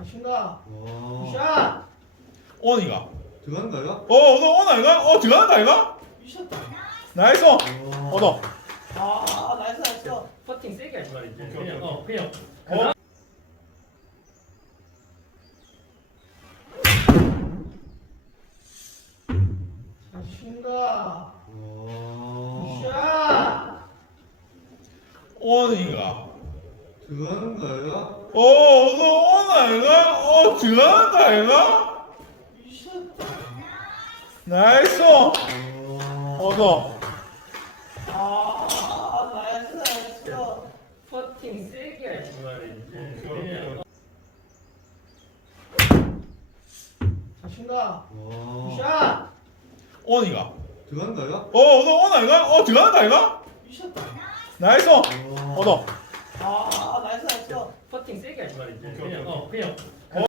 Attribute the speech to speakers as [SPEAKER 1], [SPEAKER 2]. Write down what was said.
[SPEAKER 1] 친가.
[SPEAKER 2] 와.
[SPEAKER 1] 샷.
[SPEAKER 3] 온이가.
[SPEAKER 2] 들어간다 이가?
[SPEAKER 3] 너 온 아이가? 들어간다 아이가?
[SPEAKER 1] 미쳤다.
[SPEAKER 3] 나이스. 너.
[SPEAKER 1] 아, 나이스 나이스.
[SPEAKER 4] 퍼팅 세게 하지 말이지.
[SPEAKER 3] 오케이,
[SPEAKER 4] 그냥
[SPEAKER 3] 오케이.
[SPEAKER 4] 그냥.
[SPEAKER 1] 친가.
[SPEAKER 2] 와.
[SPEAKER 1] 샷.
[SPEAKER 3] 온이가.
[SPEAKER 2] 들어간다 이가?
[SPEAKER 3] 너 온 아이가? 들어간다 아이가?
[SPEAKER 1] 미쳤다.
[SPEAKER 3] 나이스.
[SPEAKER 2] 와.
[SPEAKER 3] 너.
[SPEAKER 1] 아, 나이스 나이스.
[SPEAKER 4] 퍼팅 세게 하지 말이지. 그냥.
[SPEAKER 1] 친가.
[SPEAKER 2] 와.
[SPEAKER 1] 샷.
[SPEAKER 3] 온이가.
[SPEAKER 2] 들어간다 이가?
[SPEAKER 3] 너 온 아이가? 들어간다 아이가?
[SPEAKER 1] 미쳤다.
[SPEAKER 3] 나이스.
[SPEAKER 2] 와.
[SPEAKER 3] 너.
[SPEAKER 1] 아, 나이스 나이스.
[SPEAKER 4] 퍼팅 세게 하지 말이지.
[SPEAKER 3] 오케이,
[SPEAKER 4] 그냥
[SPEAKER 3] 오케이.
[SPEAKER 4] 그냥.